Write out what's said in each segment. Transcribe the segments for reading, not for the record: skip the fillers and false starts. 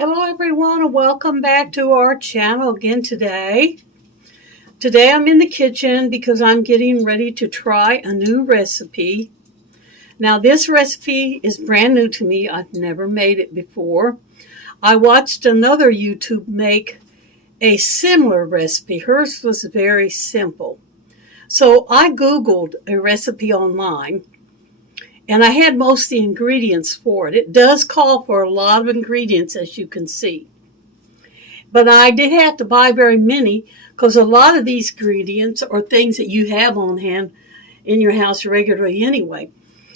Hello everyone and welcome back to our channel again today. Today I'm in the kitchen because I'm getting ready to try a new recipe. Now this recipe is brand new to me. I've never made it before. I watched another YouTube make a similar recipe. Hers was very simple. So I Googled a recipe online and I had most of the ingredients for it. It does call for a lot of ingredients, as you can see. But I did have to buy very many because a lot of these ingredients are things that you have on hand in your house regularly anyway.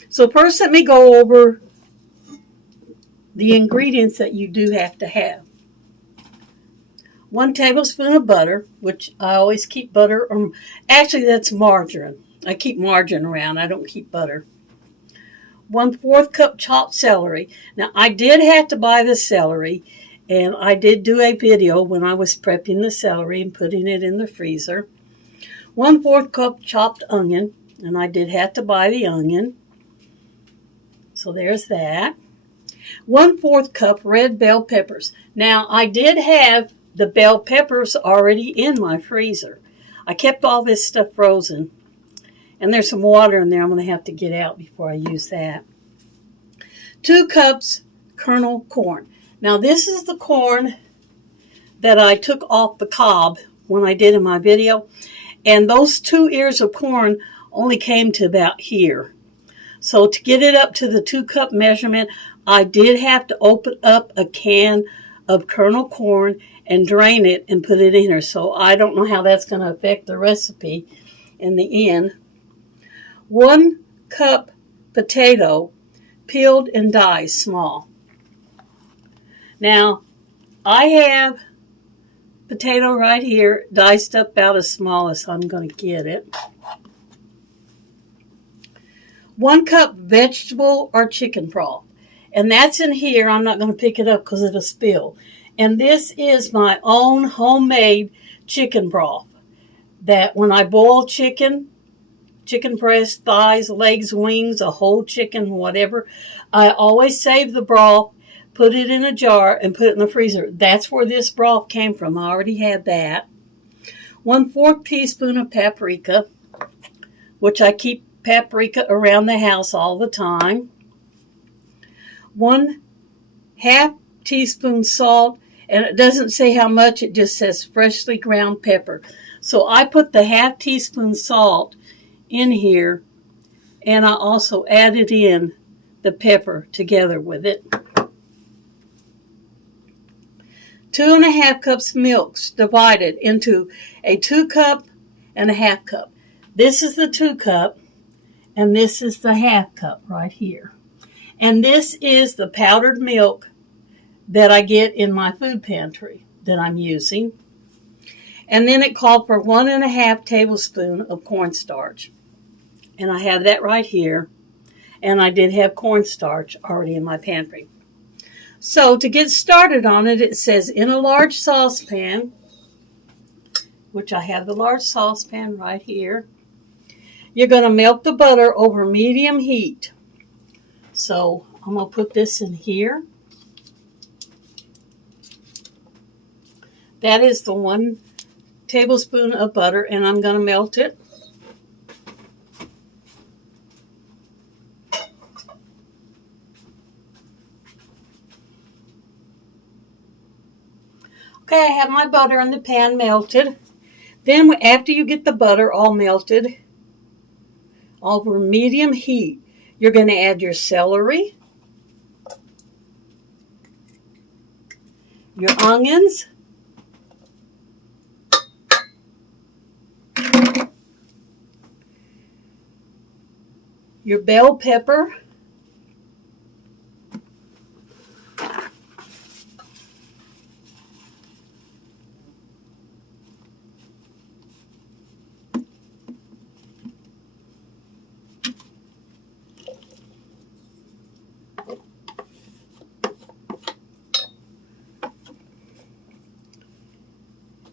So first let me go over the ingredients that you do have to have. 1 tablespoon of butter, which I always keep butter, or actually that's margarine. I keep margarine around, I don't keep butter. 1/4 cup chopped celery. Now I did have to buy the celery, and I did do a video when I was prepping the celery and putting it in the freezer. 1/4 cup chopped onion, and I did have to buy the onion. So there's that. 1/4 cup red bell peppers. Now I did have the bell peppers already in my freezer. I kept all this stuff frozen. And there's some water in there I'm going to have to get out before I use that. 2 cups kernel corn. Now this is the corn that I took off the cob when I did in my video. And those 2 ears of corn only came to about here. So to get it up to the 2 cup measurement, I did have to open up a can of kernel corn and drain it and put it in here. So I don't know how that's going to affect the recipe in the end. 1 cup potato, peeled and diced small. Now, I have potato right here, diced up about as small as I'm going to get it. 1 cup vegetable or chicken broth. And that's in here. I'm not going to pick it up because it'll spill. And this is my own homemade chicken broth. That when I boil chicken breast, thighs, legs, wings, a whole chicken, whatever, I always save the broth, put it in a jar, and put it in the freezer. That's where this broth came from. I already had that. 1/4 teaspoon of paprika, which I keep paprika around the house all the time. 1/2 teaspoon salt, and it doesn't say how much, it just says freshly ground pepper. So I put the 1/2 teaspoon salt in here, and I also added in the pepper together with it. 2.5 cups milk divided into a 2 cup and a 1/2 cup. This is the 2 cup, and this is the 1/2 cup right here. And this is the powdered milk that I get in my food pantry that I'm using. And then it called for 1.5 tablespoons of cornstarch. And I have that right here. And I did have cornstarch already in my pantry. So to get started on it, it says in a large saucepan, which I have the large saucepan right here, you're going to melt the butter over medium heat. So I'm going to put this in here. That is the 1 tablespoon of butter, and I'm going to melt it. Okay, I have my butter in the pan melted. Then after you get the butter all melted over medium heat, you're going to add your celery, your onions, your bell pepper,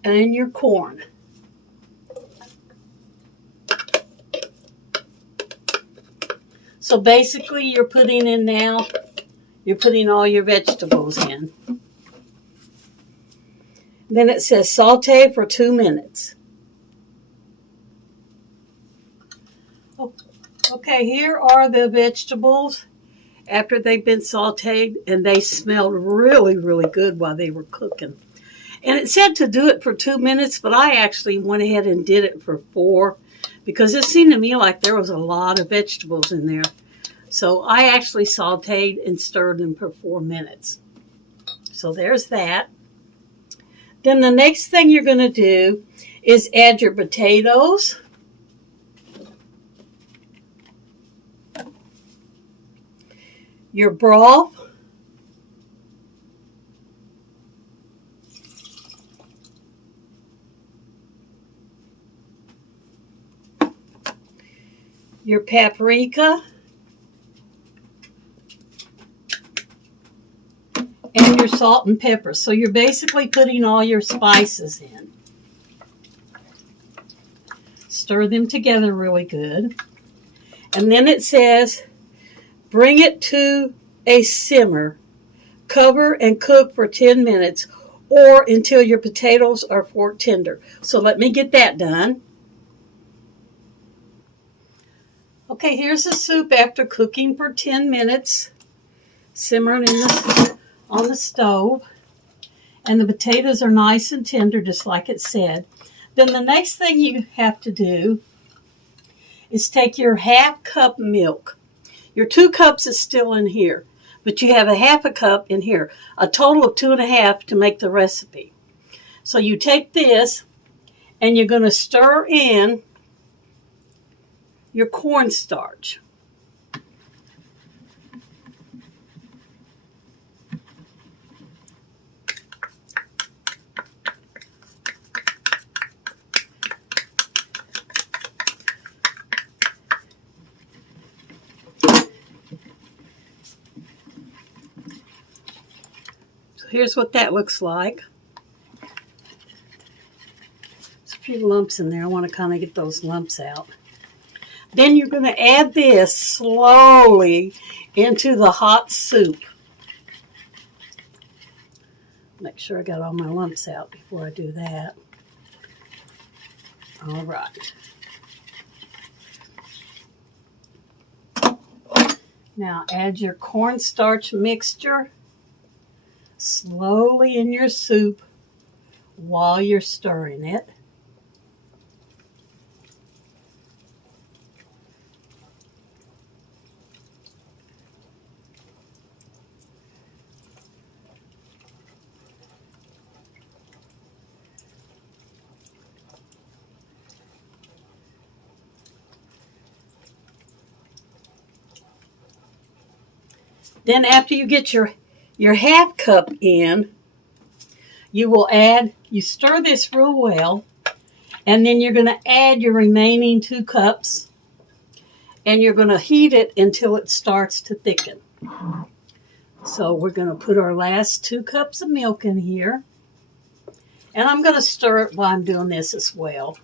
and your corn. So basically you're putting in now, you're putting all your vegetables in. Then it says saute for 2 minutes. Okay, here are the vegetables after they've been sauteed, and they smelled really, really good while they were cooking. And it said to do it for 2 minutes, but I actually went ahead and did it for 4 because it seemed to me like there was a lot of vegetables in there. So I actually sauteed and stirred them for 4 minutes. So there's that. Then the next thing you're going to do is add your potatoes. Your broth. Your paprika. And your salt and pepper. So you're basically putting all your spices in. Stir them together really good. And then it says, bring it to a simmer. Cover and cook for 10 minutes or until your potatoes are fork tender. So let me get that done. Okay, here's the soup after cooking for 10 minutes. Simmering on the stove. And the potatoes are nice and tender, just like it said. Then the next thing you have to do is take your half cup milk. Your 2 cups is still in here, but you have a half a cup in here, a total of 2.5 to make the recipe. So you take this and you're going to stir in your cornstarch. Here's what that looks like. There's a few lumps in there. I want to kind of get those lumps out. Then you're going to add this slowly into the hot soup. Make sure I got all my lumps out before I do that. All right. Now add your cornstarch mixture slowly in your soup while you're stirring it. Then after you get your half cup in, you stir this real well, and then you're going to add your remaining 2 cups, and you're going to heat it until it starts to thicken. So we're going to put our last 2 cups of milk in here, and I'm going to stir it while I'm doing this as well.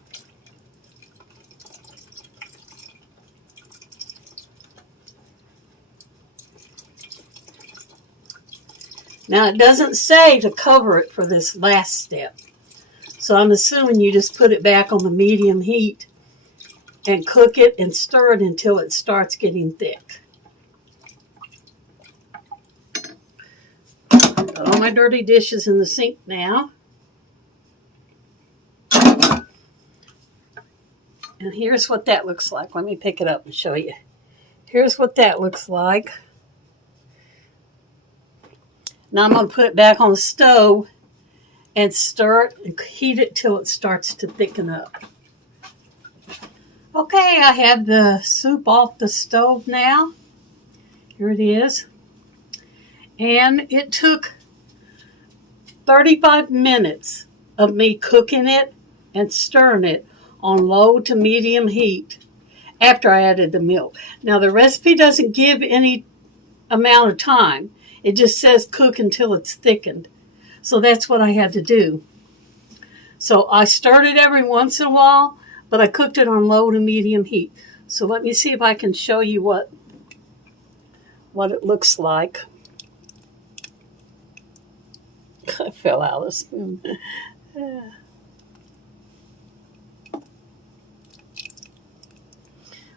Now, it doesn't say to cover it for this last step. So I'm assuming you just put it back on the medium heat and cook it and stir it until it starts getting thick. Got all my dirty dishes in the sink now. And here's what that looks like. Let me pick it up and show you. Here's what that looks like. Now I'm going to put it back on the stove and stir it and heat it till it starts to thicken up. Okay, I have the soup off the stove now. Here it is. And it took 35 minutes of me cooking it and stirring it on low to medium heat after I added the milk. Now the recipe doesn't give any amount of time. It just says cook until it's thickened. So that's what I had to do. So I stirred it every once in a while, but I cooked it on low to medium heat. So let me see if I can show you what it looks like. I fell out of the spoon.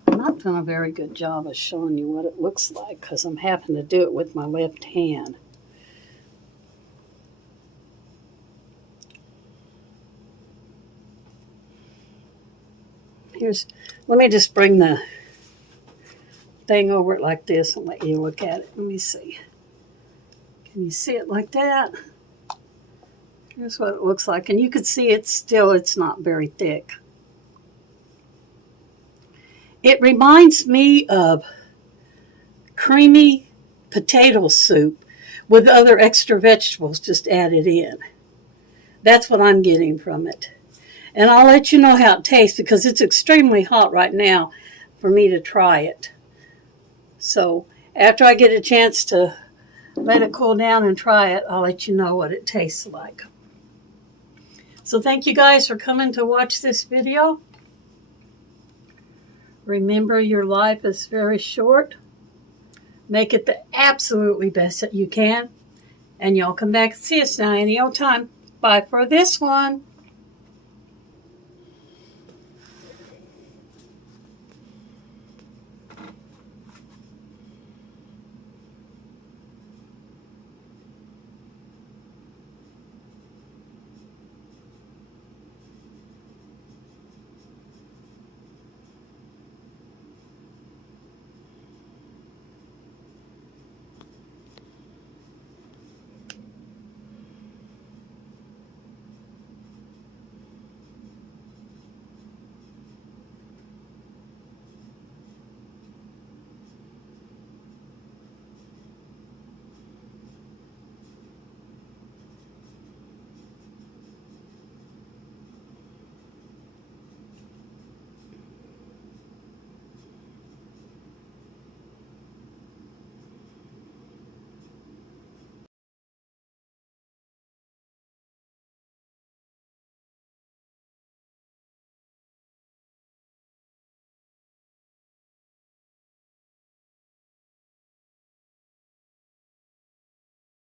I'm not doing a very good job of showing you what it looks like because I'm having to do it with my left hand. Let me just bring the thing over it like this and let you look at it. Let me see. Can you see it like that? Here's what it looks like. And you can see it's not very thick. It reminds me of creamy potato soup with other extra vegetables just added in. That's what I'm getting from it. And I'll let you know how it tastes because it's extremely hot right now for me to try it. So after I get a chance to let it cool down and try it, I'll let you know what it tastes like. So thank you guys for coming to watch this video. Remember, your life is very short. Make it the absolutely best that you can. And y'all come back and see us now any old time. Bye for this one.